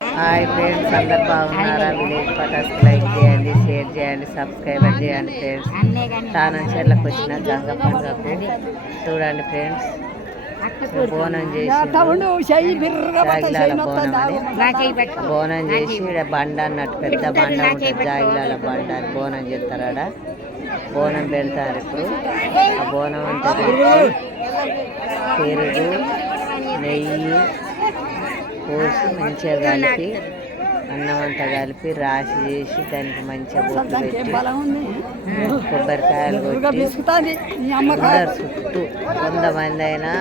Hi friends అందరు బాగున్నారా? Village Patas like చేయండి షేర్ చేయండి సబ్స్క్రైబర్ చేయండి ఫ్రెండ్స్. తానం చెర్లకు వచ్చిన గంగ పండుగకు. చూడండి ఫ్రెండ్స్ బోనం చేసి బోనం చేసి బండ అన్నట్టు పెద్ద బండ ఉంటుంది జాగిలాల బండ బోనం చేస్తారాడ? బోనం పెడతారు ఇప్పుడు. ఆ బోనం అంటే పెరుగు నెయ్యి పోసి మంచిగా కలిపి అన్నం అంతా కలిపి రాసి చేసి దానికి మంచిగా పెట్టి కొబ్బరికాయలు కొట్టి అందరు చుట్టూ కొంతమంది అయినా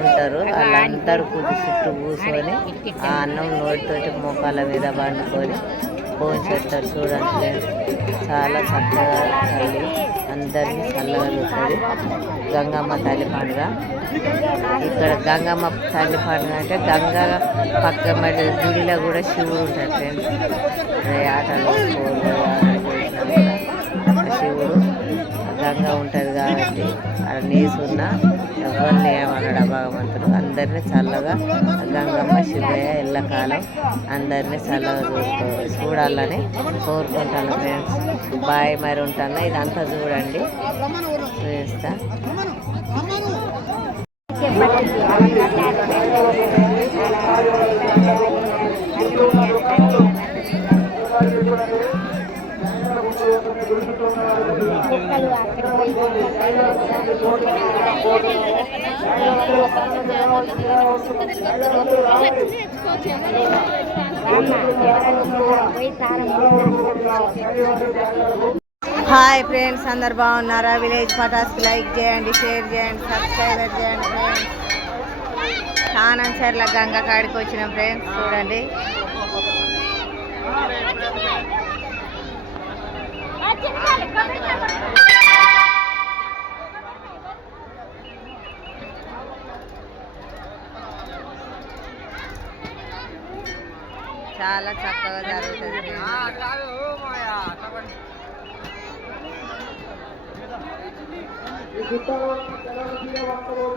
ఉంటారు. వాళ్ళందరూ చుట్టూ కూర్చొని ఆ అన్నం నోటితోటి మోకాళ్ళ మీద పండుకొని ఫోన్ చేస్తారు చూడండి. చాలా చక్కగా తల్లి అందరినీ చల్లగలుగుతుంది గంగమ్మ తల్లి పండుగ. ఇక్కడ గంగమ్మ తల్లి పండుగ అంటే గంగ పక్క మరి గుడిలో కూడా శివుడు ఉంటాడు ఫ్రెండ్స్. ఆటలు శివుడు. గంగ ఉంటుంది కాబట్టి అక్కడ నీసున్న ఎవరిని ఏమన్నాడు ఆ భగవంతుడు. అందరినీ చల్లగా గంగమ్మ శివయ్య ఎల్లకాలం అందరినీ చల్లగా చూసుకో చూడాలని కోరుకుంటాను ఫ్రెండ్స్. బాయ్ మరి ఉంటాను? ఇదంతా చూడండి. చూపిస్తా. హాయ్ ఫ్రెండ్స్ అందరు బాగున్నారా? విలేజ్ పటాస్కి లైక్ చేయండి షేర్ చేయండి సబ్స్క్రైబర్ చేయండి ఫ్రెండ్స్. స్నానం చర్ల గంగ కాడికి వచ్చిన ఫ్రెండ్స్ చూడండి. చాలా చక్కగా జరుగుతుంది friends.